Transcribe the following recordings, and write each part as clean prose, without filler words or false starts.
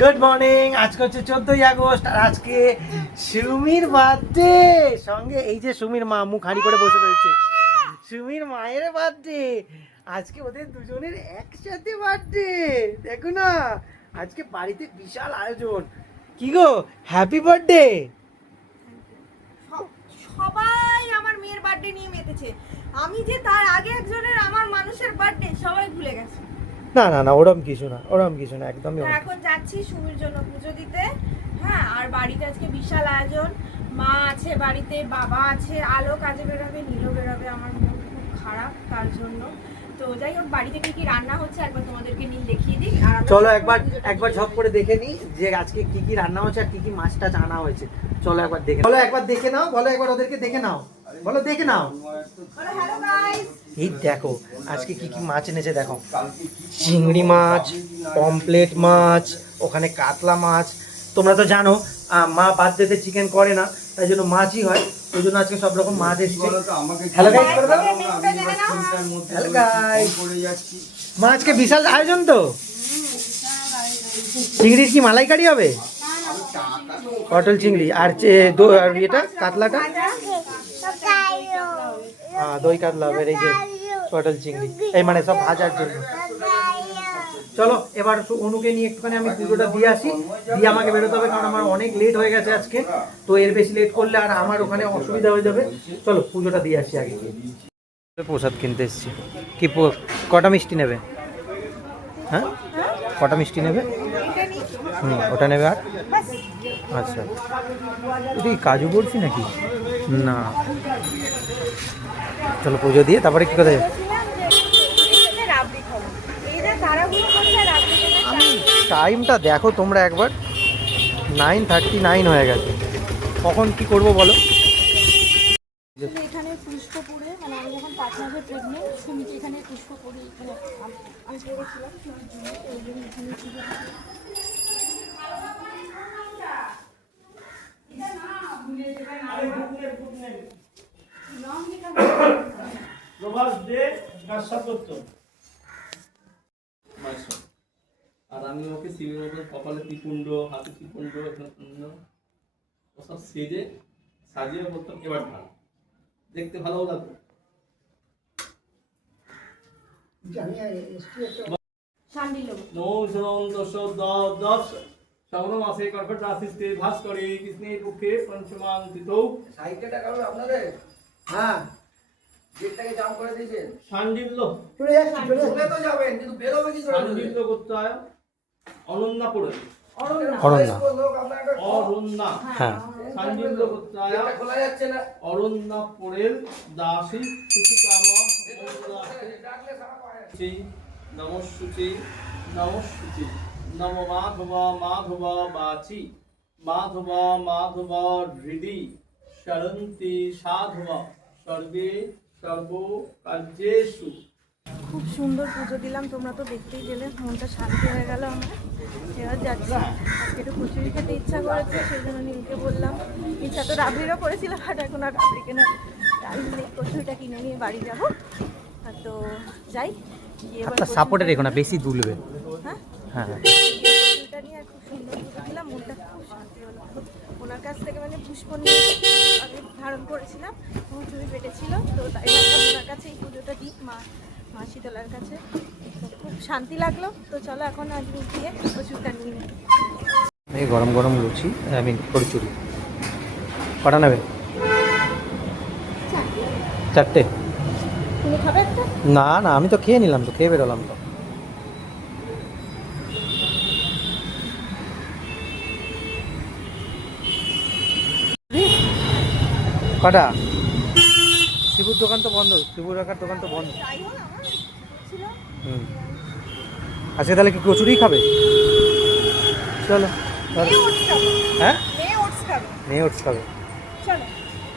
Good morning. আজকে হচ্ছে 14ই August আর আজকে সুমির বার্থডে। সঙ্গে এই যে সুমির মা মুখ হাঁড়ি করে বসে রয়েছে, সুমির মায়ের বার্থডে। আজকে ওদের দুজনের একসাথে বার্থডে। দেখো না, আজকে বাড়িতে বিশাল আয়োজন। কি গো, হ্যাপি বার্থডে। সবাই আমার মেয়ের বার্থডে নিয়ে মেতেছে, আমি যে তার আগে একজনের আমার মানুষের বার্থডে সবাই ভুলে গেছে। না না না, ওরম কিছু না, ওরম কিছু না, একদমই। এখন যাচ্ছি সুমির জন্য পুজো দিতে। হ্যাঁ, আর বাড়িতে আজকে বিশাল আয়োজন। মা আছে বাড়িতে, বাবা আছে, আলো কাজে বেরোবে, নীলও বেরোবে। আমার মন খুব খারাপ তার জন্য। তো যাই হোক, বাড়িতে কি কি রান্না হচ্ছে একবার তোমাদেরকে নীল দেখিয়ে দিই। আর চলো একবার ঝপ করে দেখে নিই যে আজকে কি কি রান্না হচ্ছে আর কি কি মাছটা আনা হয়েছে। চলো একবার দেখে, বলো একবার দেখে নাও, বলো একবার ওদেরকে দেখে নাও, বলো দেখে নাও। হ্যালো গাইস, এই দেখো আজকে কি কি মাছ এনেছে দেখো। চিংড়ি মাছ, পমপ্লেট মাছ, ওখানে কাতলা মাছ। তোমরা তো জানো মা বার্থডেতে চিকেন করে না, তাই জন্য মাছই হয়। ওই জন্য আজকে সব রকম মাছ এসছে। হ্যালো গাইস করে দাও। হ্যালো গাইস, মা আজকে বিশাল আয়োজন তো। চিংড়ির কি মালাইকারি হবে? পটল চিংড়ি আর এটা কাতলাটা, হ্যাঁ দই কাতলা হবে। এই যে পটল চিংড়ি, এই মানে সব ভাজার জন্য। চলো এবার অনুকে নিয়ে একটুখানি আমি পুজোটা দিয়ে আসি, দিয়ে আমাকে বেরোতে হবে, কারণ আমার অনেক লেট হয়ে গেছে আজকে। তো এর বেশি লেট করলে আর আমার ওখানে অসুবিধা হয়ে যাবে। চলো পুজোটা দিয়ে আসি আগে। প্রসাদ কিনতে এসেছি। কি কটা মিষ্টি নেবে? হ্যাঁ কটা মিষ্টি নেবে? ওটা নেবে। আর আচ্ছা, এটা কি কাজু বলছি নাকি? না, চলো পুজো দিয়ে তারপরে কি কোথায় টাইমটা দেখো তোমরা একবার, 9:39 হয়ে গেছে। কখন কি করব বলো? এখানে পুষ্পপুরে, মানে আমি যখন 5 মাসে প্রেগনেন্ট, সুমিত এখানে পুষ্পপুরে এখানে আমি পেরেছিলাম। আর আমি ওকে শিবের মতো কপালে ত্রিপুণ্ড, হাতে ত্রিপুণ্ড, ওসব সেজে সাজিয়ে করতাম। এবার ভালো দেখতে ভালো লাগবে। শ্রাবণ মাসে কর্কট রাশিতে ভাস করে কৃষ্ণের পক্ষে পঞ্চমান তিথৌ। সাইকেলটা কারণ আপনাদের, হ্যাঁ গেটটাকে জাম করে দিয়েছেন। সান্ডিল্য চলে যাচ্ছি, চলে তো যাবেন কিন্তু বেরোবে কি করে? সান্ডিল্য করতে হয় অনন্যা পড়ে, অরণ্যা, হ্যাঁ সান্ডিল্য করতে হয় খোলা যাচ্ছে না। অরণ্যা পড়েল দাসী কিছু কাম নমস্তুতি নমস্তুতি নম মাধব মাধব বাচি মাধব মাধব হৃদি শরন্তি সাধব সর্বে সর্ব কার্যেষু। খুব সুন্দর পুজো দিলাম, তোমরা তো দেখতেই পেলে। মনটা শান্তি হয়ে গেল আমার। এবার যাচ্ছি, আজকে একটু কচুরি খেতে ইচ্ছা করেছে, সেই জন্য নীলকে বললাম। ইচ্ছা তো রাবড়িরও করেছিল, বাট এখন আর রাবড়ি কেনার টাইম নেই, কচুরিটা কিনে নিয়ে বাড়ি যাবো। আর তো যাই গিয়ে এবার সাপোর্টে রেখো না, বেশি দুলবে। হ্যাঁ হ্যাঁ কচুরিটা নিয়ে আর খুব সুন্দর পুজো দিলাম, মনটা খুব শান্তি হলো। ওনার কাছ থেকে মানে পুষ্প নিয়ে আমি ধারণ করেছিলাম, আমার চুরি পেটেছিল, তো তাই ভাবলাম ওনার কাছে এই পুজোটা দিই, মা শীতলার কাছে। খুব শান্তি লাগলো। তো চলো এখন আজকে গিয়ে কচুরিটা নিয়ে নিই। এই গরম গরম লুচি, আমি কচুরি কটা নেবে? 4টে। তুমি খাবে একটা? না না, আমি তো খেয়ে নিলাম, তো খেয়ে বেরোলাম তো। কটা? শিবুর দোকান তো বন্ধ, শিবুর রাখার দোকান তো বন্ধ। আজকে তাহলে কি কচুরি খাবে? চলো। হ্যাঁ মেয়ে ওটস খাবে।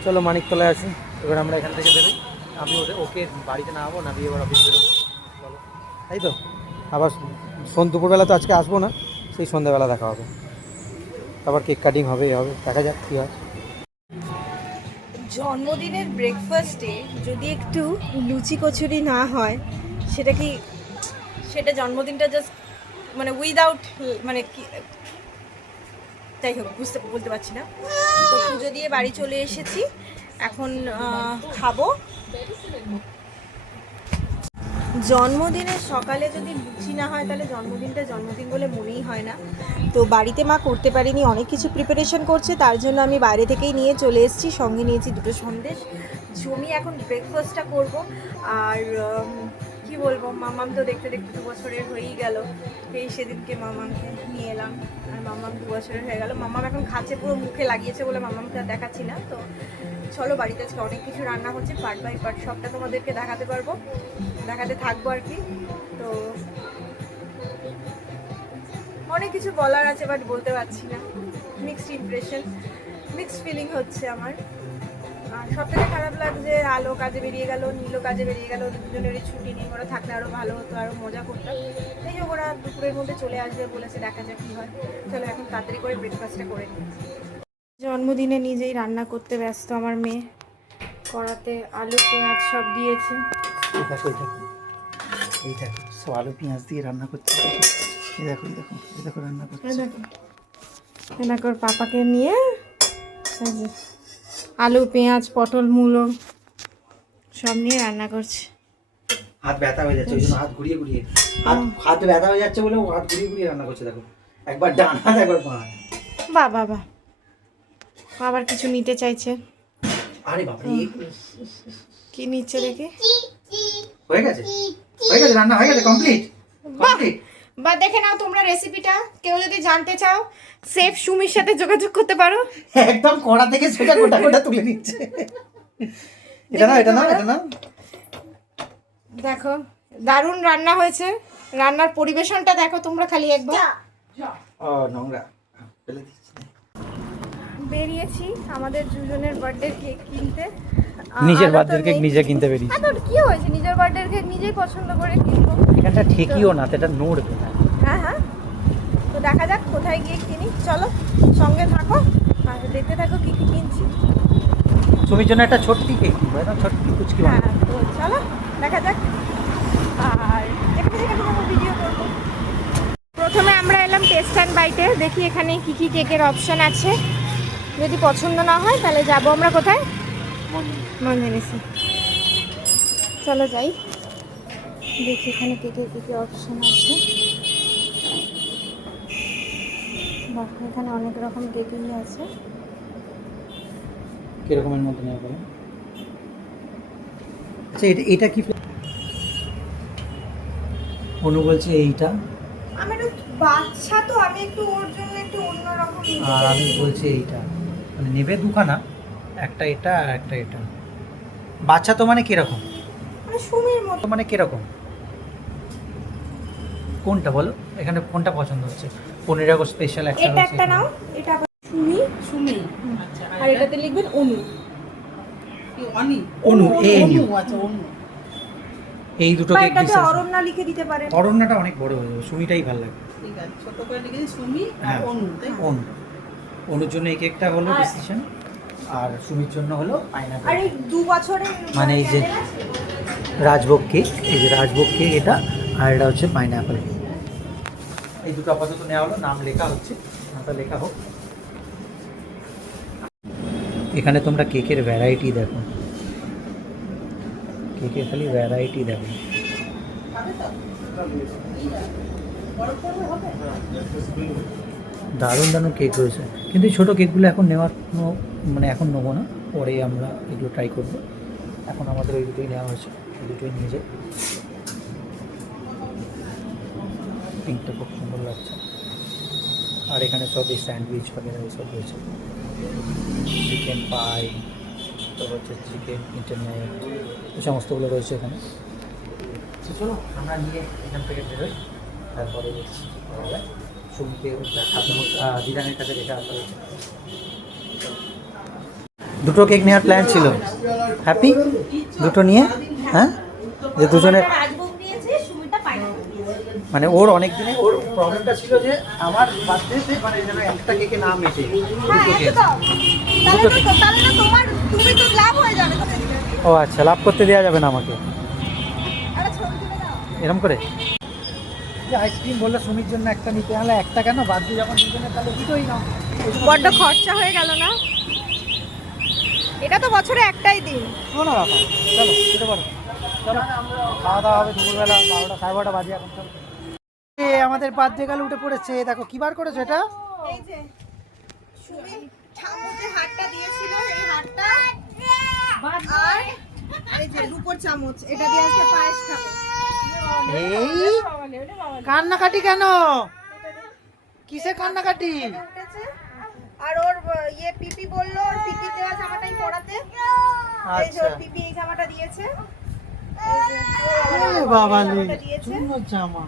চলো মানিকতলায় আসি, এবার আমরা এখান থেকে বেরোই। আমি ওকে বাড়িতে নামাবো, না দিয়ে এবার অফিস বেরোবো। চলো, তাই তো আবার দুপুরবেলা তো আজকে আসবো না, সেই সন্ধ্যাবেলা দেখা হবে। তারপর কেক কাটিং হবে, দেখা যাক কী হয়। জন্মদিনের ব্রেকফাস্টে যদি একটু লুচি কচুরি না হয়, সেটা জন্মদিনটা জাস্ট মানে উইদাউট মানে কি, যাই হোক বলতে পারছি না। তো পুজো দিয়ে বাড়ি চলে এসেছি, এখন খাবো। জন্মদিনের সকালে যদি লুচি না হয় তাহলে জন্মদিনটা জন্মদিন বলে মনেই হয় না। তো বাড়িতে মা করতে পারিনি, অনেক কিছু প্রিপারেশন করছে, তার জন্য আমি বাইরে থেকেই নিয়ে চলে এসেছি। সঙ্গে নিয়েছি 2টো সন্দেশ। জমি এখন ব্রেকফাস্টটা করব। আর কি বলবো, মামাম তো দেখতে দেখতে 2 বছরের হয়েই গেল। এই সেদিনকে মামামকে নিয়ে এলাম, আর মামাম 2 বছরের হয়ে গেল। মামাম এখন খাচ্ছে, পুরো মুখে লাগিয়েছে বলে মামামকে আর দেখাচ্ছি না। তো চলো, বাড়িতে আজকে অনেক কিছু রান্না হচ্ছে, পার্ট বাই পার্ট সবটা তোমাদেরকে দেখাতে পারবো, দেখাতে থাকবো আর কি। তো অনেক কিছু বলার আছে, বাট বলতে পারছি না। মিক্সড ইমপ্রেশন, মিক্সড ফিলিং হচ্ছে আমার। আর সব থেকে খারাপ লাগছে, আলো কাজে বেরিয়ে গেল, নীলও কাজে বেরিয়ে গেল, দুজনেরই ছুটি নেই। ওরা থাকলে আরও ভালো হতো, আরও মজা করতাম। এই যে ওরা দুপুরের মধ্যে চলে আসবে বলেছে, দেখা যাক কী হয়। চলো এখন তাড়াতাড়ি করে ব্রেকফাস্টটা করে নিই। জন্মদিনে নিজেই রান্না করতে ব্যস্ত আমার মেয়ে, কড়াতে আলু পেঁয়াজ সব দিয়েছে। দেখো এই দেখো সব আলু পেঁয়াজ দিয়ে রান্না করছে। এই দেখো এই দেখো এই দেখো রান্না করছে। এনাকর পাপাকে নিয়ে আলু পেঁয়াজ পটল মূলো সব নিয়ে রান্না করছে। হাত ব্যথা হয়ে যাচ্ছে, ওই জন্য হাত ঘুরিয়ে ঘুরিয়ে হাত ব্যথা হয়ে যাচ্ছে বলে ও হাত ঘুরিয়ে ঘুরিয়ে রান্না করছে। দেখো একবার ডান হাত একবার বাঁ হাত। বাহ বাহ বাহ, আবার কিছু নিতে চাইছে। আরে বাপরে, কি নিচ্ছে দেখি। হয়ে গেছে হয়ে গেছে, রান্না হয়ে গেছে, কমপ্লিট কমপ্লিট। বা দেখে নাও তোমরা রেসিপিটা, কেউ যদি জানতে চাও সেফ সুমির সাথে যোগাযোগ করতে পারো। একদম কড়া থেকে সোজা গোটা গোটা তুলে নিচ্ছে। এটা না এটা না এটা না। দেখো দারুণ রান্না হয়েছে, রান্নার পরিবেশনটা দেখো তোমরা খালি একবার। ও নোংরা ফেলে দিচ্ছি। বেরিয়েছি আমাদের দুজনের বার্থডে কেক কিনতে। নিজের বার্থডে কেক নিজে কিনতে বেরিয়েছি। তোর কি হয়েছে, নিজের বার্থডে কেক নিজেই পছন্দ করে কিনবো। এখানটা ঠিকইও না, এটা নড়বে না। হ্যাঁ হ্যাঁ, তো দেখা যাক কোথায় গিয়ে কিনি। চলো সঙ্গে থাকো আর দেখতে থাকো কি কি কিনছি। সুমির জন্য একটা ছোট্ট কেক কিনবো, একদম ছোট্ট কুচকি হ্যাঁ বানাবো। তো চলো দেখা যাক, আর যেখানে যেখানে আমরা ভিডিও করবো। প্রথমে আমরা এলাম টেস্ট অ্যান্ড বাইটে, দেখি এখানে কি কি কেকের অপশন আছে। যদি পছন্দ না হয় তাহলে যাবো আমরা কোথায়, মঞ্জুরিসে। চলো যাই, দেখি এখানে কেকের কী কী অপশন আছে। বাহ, এখানে অনেক রকম কেকই আছে। কিরকমের মধ্যে নেওয়া বলো? আচ্ছা এটা কি অনু বলছে এইটা, আমি একটু বাচ্চা তো, আমি একটু ওর জন্য একটু অন্যরকম। আর আমি বলছি এইটা। মানে নেবে দুখানা, একটা এটা আর একটা এটা। বাচ্চা তো মানে কিরকম, মানে সুমির মতো। মানে কিরকম কোনটা বলো, এখানে কোনটা পছন্দ হচ্ছে? 15 আগস্ট স্পেশাল একটা এটা একটা নাও, এটা আবার সুমি সুমি। আর এটাতে লিখবেন অনু। অনু অনু, আচ্ছা অনু। এই দুটো বা কেক এটাতে ডিসাইড। অরণ্যা লিখে দিতে পারেন। অরণ্যটা অনেক বড় হয়ে যাবে, সুমিটাই ভালো লাগে। ঠিক আছে, ছোট করে লিখেছি সুমি আর হ্যাঁ অনু, তাই তো? অনু। অনুর জন্য এই কেকটা হলো ডিসিশন, আর সুমির জন্য হলো আর পাইনাপল। এই 2 বছরের মানে এই যে রাজভোগ কেক, এই যে রাজভোগ কেক এটা, আর এটা হচ্ছে পাইনাপল। এই দুটো আপাতত নেওয়া হলো, নাম লেখা হচ্ছে, নামটা লেখা হোক। এখানে তোমরা কেকের ভ্যারাইটি দেখো, কেকের খালি ভ্যারাইটি দেখো। দারুণ দারুণ কেক রয়েছে, কিন্তু এই ছোটো কেকগুলো এখন নেওয়ার কোনো মানে এখন নেবো না, পরে আমরা এগুলো ট্রাই করবো। এখন আমাদের ওই দুটোই নেওয়া হয়েছে, ওই দুটোই নিয়ে যাই। পিঙ্কটা খুব সুন্দর লাগছে। আর এখানে সব এই স্যান্ডউইচ वगैरह এইসব রয়েছে, চিকেন পাই, তো হচ্ছে চিকেন ইন্টারনেট, এই সমস্তগুলো রয়েছে এখানে। তো চলো আমরা নিয়ে এখান থেকে বেরোই, তারপরে দেখছি সুমিকে দিদানের কাছে রেখে আসা হয়েছে। দুটো কেক নেওয়ার প্ল্যান ছিল, হ্যাপি দুটো নিয়ে। হ্যাঁ, যে দুজনের রাজভোগ নিয়েছে, সুমিটা পাইনাপল নিয়েছে। মানে ওর অনেক দিনে ওর প্রবলেমটা ছিল যে আমার বার্থডেতে মানে যেন একটা কেকে না মেটে, হ্যাঁ দুটো কেক। তাহলে না তোমার, তুমি তো লাভ হয়ে যাবে। ও আচ্ছা, লাভ করতে দেওয়া যাবে না আমাকে আরে ছবি তুলে দাও। এরকম করে। যে আইসক্রিম বললো সুমির জন্য একটা নিতে হলে একটা কেন বাদ দিয়ে যখন দুজনের তাহলে দুটোই নাও। বড্ড খরচা হয়ে গেল না? এটা তো বছরে একটাই দিন। কোনো ব্যাপার, চলো খেতে পারো। চলো খাওয়া দাওয়া হবে দুপুরবেলা 12টা 12:30 বাজে এখন। চলো আমাদের বার্থডে গেলে উঠে পড়েছে। দেখো কি বার করেছো এটা? এই যে সুমি ঠাকুরকে হাতটা দিয়েছিল, এই হাতটা আর এই যে রূপোর চামচ, এটা দিয়ে আজকে পায়েস খাবে। এই কান্নাকাটি কেন? কিসে কান্নাকাটি? উঠেছে আর ওর ইয়ে পিপি বললো ওর পিপি দেওয়া জামাটাই পরাতে। এই যে ওর পিপি এই জামাটা দিয়েছে। আরে বাবা লে, চুন্নর জামা,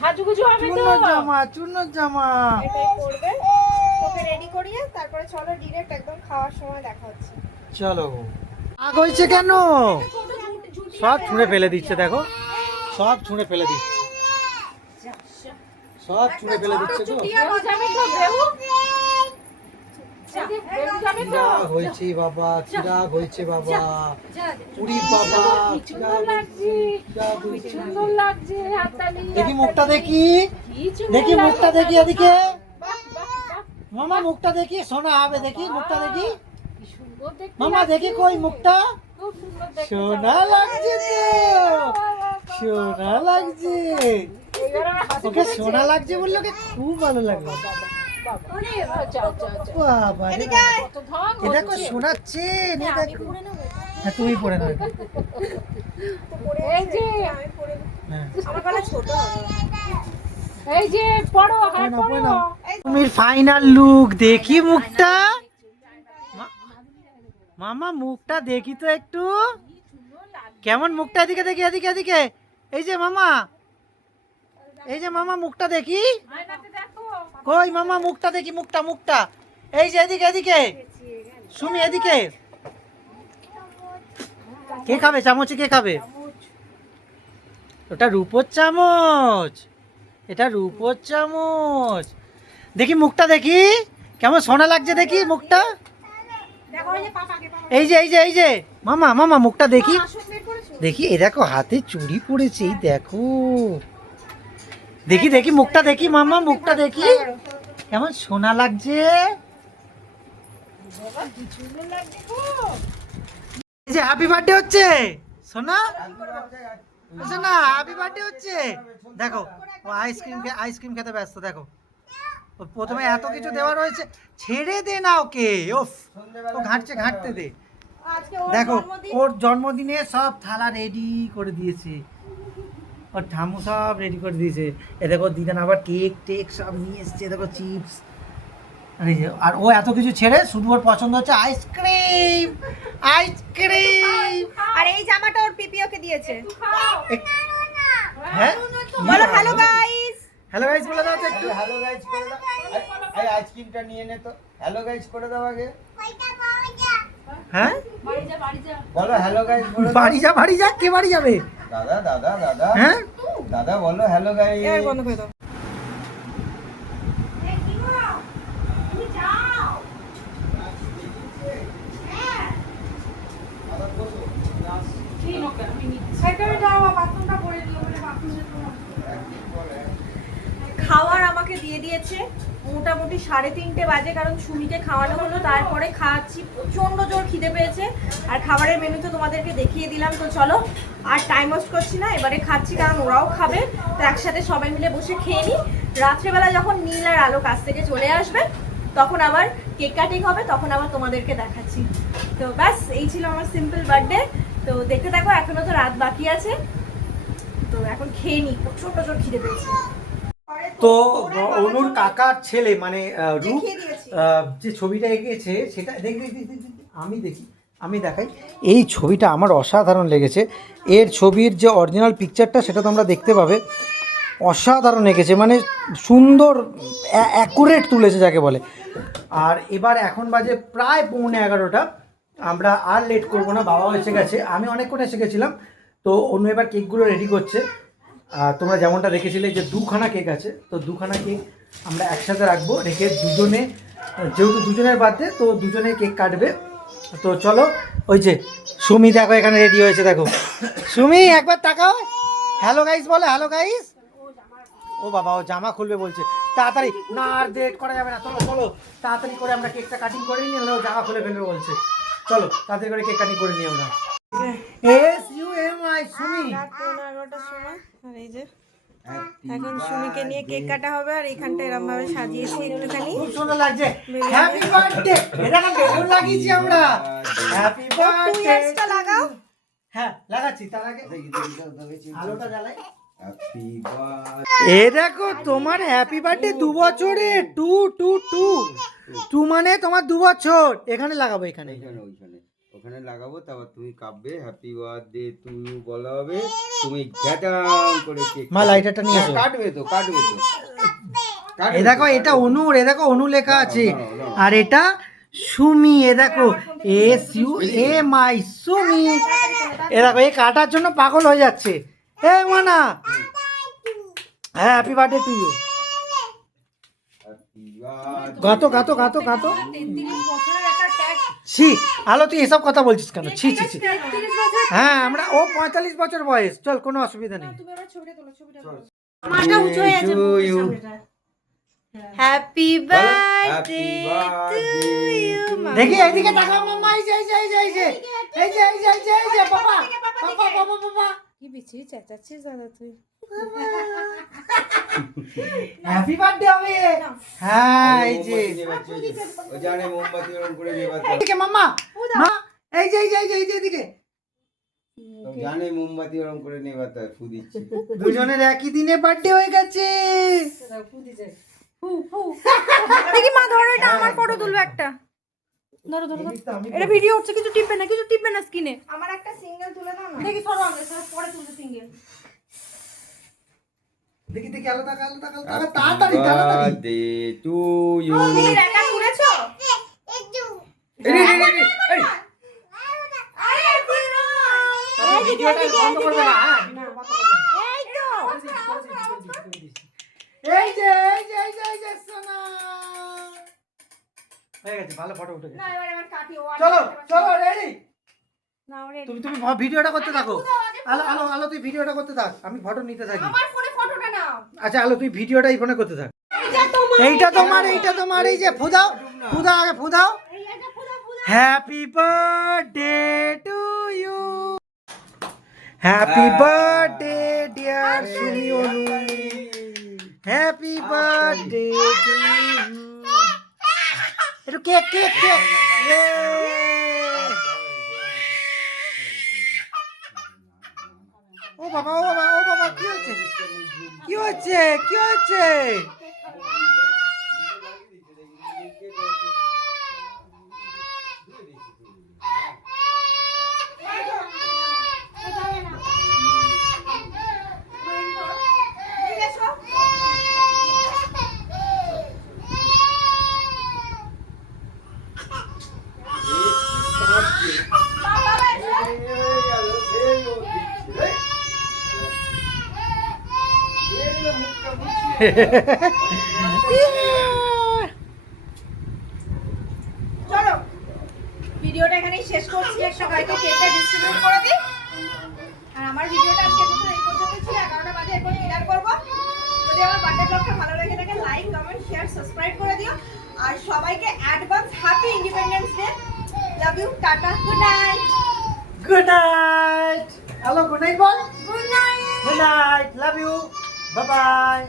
সাজুগুজু হবে তো, চুন্নর জামা। এটাই পরবে। ওকে রেডি করিয়ে তারপরে চলো ডিরেক্ট একদম খাওয়ার সময় দেখা হচ্ছে। চলো। আগ হয়েছে কেন? সব ছুঁড়ে ফেলে দিচ্ছে, দেখো সব ছুঁড়ে ফেলে দিচ্ছে, সব ছুঁড়ে ফেলে দিচ্ছে। তো চিরাগ হয়েছে বাবা, চিরাগ হয়েছে বাবা, পুরি বাবা, চিরাগ দেখি মুখটা দেখি, দেখি মুখটা দেখি, এদিকে মামা মুখটা দেখি, সোনা হবে দেখি মুখটা দেখি, মামা দেখি কই মুখটা, সোনা লাগছে তো, সোনা লাগছে। ওকে সোনা লাগছে বললো, ওকে খুব ভালো লাগলো। বাবা রে, এ দেখো শোনাচ্ছে, দেখো। হ্যাঁ তুমি পড়ে নাও। এই যে হ্যাঁ আমার গলা ছোট হবে। এই যে পড়ো, হ্যাঁ পড়ো। তুমির ফাইনাল লুক দেখি মুখটা, মামা মুখটা দেখি তো একটু, কেমন মুখটা, এদিকে দেখি, এদিকে এদিকে, এই যে মামা, এই যে মামা মুখটা দেখি, কই মামা মুখটা দেখি, মুখটা মুখটা, এই যে এদিকে এদিকে, সুমি এদিকে। কে খাবে চামচে, কে খাবে? ওটা রূপোর চামচ, এটা রূপোর চামচ। দেখি মুখটা দেখি, কেমন সোনা লাগছে দেখি মুখটা, এই যে এই যে এই যে মামা, মামা মুখটা দেখি, দেখি এই দেখো হাতে চুড়ি পড়েছে, এই দেখো, দেখি দেখি মুখটা দেখি মামা, মুখটা দেখি কেমন সোনা লাগছে। এই যে হ্যাপি বার্থডে হচ্ছে সোনা, সোনা হ্যাপি বার্থডে হচ্ছে। দেখো ও আইসক্রিম খেতে ব্যস্ত, দেখো ও প্রথমে এত কিছু দেওয়া রয়েছে, ছেড়ে দে না ওকে, ওফ ও ঘাঁটতে দে। দেখো ওর জন্মদিনে সব থালা রেডি করে দিয়েছে, ওর ঠাম্মু সব রেডি করে দিয়েছে। এ দেখো দিদান আবার কেক টেক সব নিয়ে এসছে, দেখো চিপস, আর ও এত কিছু ছেড়ে শুধু ওর পছন্দ হচ্ছে আইসক্রিম, আইসক্রিম। আর এই জামাটা ওর পিপি ওকে দিয়েছে। হ্যাঁ বলো হ্যালো গাইস, হ্যালো গাইস বলে দাও তো একটু, হ্যালো গাইস করে দাও, এই আইসক্রিমটা নিয়ে নে তো, হ্যালো গাইস করে দাও আগে। হ্যাঁ বলো হ্যালো গাইস বলো। বাড়ি যা, কে বাড়ি যাবে? দাদা দাদা দাদা, হ্যাঁ দাদা বলো হ্যালো গাইস। এবার বন্ধ করে দাও। খাওয়ার আমাকে দিয়ে দিয়েছে মোটামুটি 3:30 বাজে, কারণ সুমিকে খাওয়ানো হলো, তারপরে খাওয়াচ্ছি। প্রচণ্ড জোর খিদে পেয়েছে, আর খাবারের মেনু তো তোমাদেরকে দেখিয়ে দিলাম। তো চলো আর টাইম ওয়েস্ট করছি না, এবারে খাচ্ছি, কারণ ওরাও খাবে। তো একসাথে সবাই মিলে বসে খেয়ে নিই। রাত্রেবেলা যখন নীল আর আলো কাছ থেকে চলে আসবে, তখন আবার কেক কাটিং হবে, তখন আবার তোমাদেরকে দেখাচ্ছি। তো ব্যাস এই ছিল আমার সিম্পল বার্থডে। তো দেখতে থাকো, এখনো তো রাত বাকি আছে, তো এখন খেয়ে নিই, প্রচণ্ড জোর খিদে পেয়েছে। তো অনুর কাকার ছেলে মানে রূপ দেখিয়ে দিয়েছি। যে ছবিটা এঁকেছে সেটা আমি দেখাই। এই ছবিটা আমার অসাধারণ লেগেছে। এর ছবির যে অরিজিনাল পিকচারটা সেটা তোমরা দেখতে পাবে, অসাধারণ এঁকেছে, মানে সুন্দর অ্যাকুরেট তুলেছে যাকে বলে। আর এবার এখন বাজে প্রায় 11:15, আমরা আর লেট করবো না, বাবাও এসে গেছে, আমি অনেকক্ষণ এসে গেছিলাম। তো অন্য এবার কেকগুলো রেডি করছে। তোমরা যেমনটা দেখেছিলে যে 2খানা কেক আছে, তো 2খানা কেক আমরা একসাথে রাখবো, রেখে দুজনে, যেহেতু দুজনের বার্থডে তো দুজনে কেক কাটবে। তো চলো, ওই যে সুমি দেখো এখানে রেডি হয়েছে, দেখো সুমি একবার তাকাও, হ্যালো গাইস বলো, হ্যালো গাইস। ও ও বাবা, ও জামা খুলবে বলছে, তাড়াতাড়ি না, আর ডেট করা যাবে না, চলো চলো তাড়াতাড়ি করে আমরা কেকটা কাটিং করে নিই, নাহলে ও জামা খুলে ফেলবে বলছে। চলো তাড়াতাড়ি করে কেক কাটিং করে নিই আমরা। SUMI সুমি, রাত 11:30টার সময়। আর এই যে এখন সুমিকে নিয়ে কেক কাটা হবে, আর এখানটা এরকম ভাবে সাজিয়েছি একটুখানি। খুব সুন্দর লাগছে। হ্যাপি বার্থডে, এটা না বেলুন লাগিয়েছি আমরা। হ্যাপি বার্থডে, ইয়ার্সটা লাগাও। হ্যাঁ লাগাচ্ছি, তার আগে আলোটা জ্বালাই। Happy birthday. এ দেখো তোমার হ্যাপি বার্থডে 2 বছরে, 2 মানে তোমার 2 বছর। এখানে লাগাবো, এখানে ওখানে লাগাবো, তারপর তুমি কাঁপবে, হ্যাপি বার্থডে টু ইউ বলা হবে, তুমি ঘ্যাটাং করে কেক মা লাইটারটা নিয়ে এসো। কাটবে তো এ দেখো এটা অনুর, এ দেখো অনু লেখা আছে, আর এটা সুমি, এ দেখো SUMI সুমি। এ দেখো এই কাটার জন্য পাগল হয়ে যাচ্ছে। এ মানা, হ্যাঁ হ্যাপি বার্থডে টু ইউ। গাতো গাতো গাতো গাতো। 33 বছরের একটা ট্যাগ। ছি আলো, তুই এসব কথা বলছিস কেন? ছি ছি ছি। 33 বছর। হ্যাঁ আমরা, ও 45 বছর বয়স, চল কোনো অসুবিধা নেই। তুমি এবার ছবিটা তোলো, ছবিটা তোলো। মাটা উঁচু হয়ে আছে সামনেটা। Happy birthday to you. দেখি এইদিকে তাকাও মাম্মা, এই যে এই যে এই যে এই যে এই যে এই যে এই যে এই যে বাবা বাবা বাবা বাবা, কি বিচিরি চেঁচাচ্ছিস দাদা তুই। হ্যাপি বার্থডে হবে। হ্যাঁ এই যে ও জানে মোমবাতি ওরকম করে নেবাতে, এদিকে মাম্মা, মা এই যে এই যে এই যে এই যে এদিকে, ও জানে মোমবাতি ওরকম করে নেবাতে ফু দিচ্ছে। দুজনের একই দিনে বার্থডে হয়ে গেছে। দেখি মা ধরো, এটা আমার ফটো তুলবে একটা। ধরো ধরো ধরো। এটা ভিডিও হচ্ছে, কিছু টিপবে না, কিছু টিপবে না স্ক্রিনে। আমার একটা সিঙ্গেল তুলে দাও না। দেখি ধরো, আগে পরে তুলতে সিঙ্গেল। দেখি দেখি আলো তাকা, আলো তাকা, আলো তাকা, তাড়াতাড়ি তাড়াতাড়ি। Birthday to you. তুমি এটা তুলেছো? আরে দিনো। এই ভিডিওটা বন্ধ করবে না, হ্যাঁ ভিডিও বন্ধ করবে না। এই তো। এই যে এই যে এই যে এই যে সোনা হয়ে গেছে, ভালো ফটো উঠে না গেছে। এবার আমার কাটি ও। চলো চলো রেডি। না ওরে। তুমি তুমি ভিডিওটা করতে থাকো। আলো আলো আলো, তুই ভিডিওটা করতে থাক, আমি ফটো নিতে থাকি। আমার ফোনে ফটোটা নাও। আচ্ছা আলো, তুই ভিডিওটা এই ফোনে করতে থাক। এইটা তোমার। এইটা তোমার, এইটা তোমার, এই যে ফুদাও ফুদাও, আগে ফুদাও। এইটা পুরো পুরো। Happy birthday to you, happy birthday dear Sumi Anu, happy birthday to you. একটু কেক কেক কেক। ও বাবা ও বাবা ও বাবা, কি হচ্ছে কি হচ্ছে কি হচ্ছে? চলো ভিডিওটা এখানেই শেষ করছি, সবাইকে কেকটা ডিস্ট্রিবিউট করে দিই। আর আমার ভিডিওটা আজকে কিন্তু এই পর্যন্ত ছিল। 11টা বাজে এরপর ডিনার করব। যদি আমার বার্থডে ব্লগটা ভালো লেগে থাকে, লাইক কমেন্ট শেয়ার সাবস্ক্রাইব করে দিও। আর সবাইকে advance happy independence day. Love you, tata, good night. Good night. Hello good night বল। Good night. Good night, love you, bye by.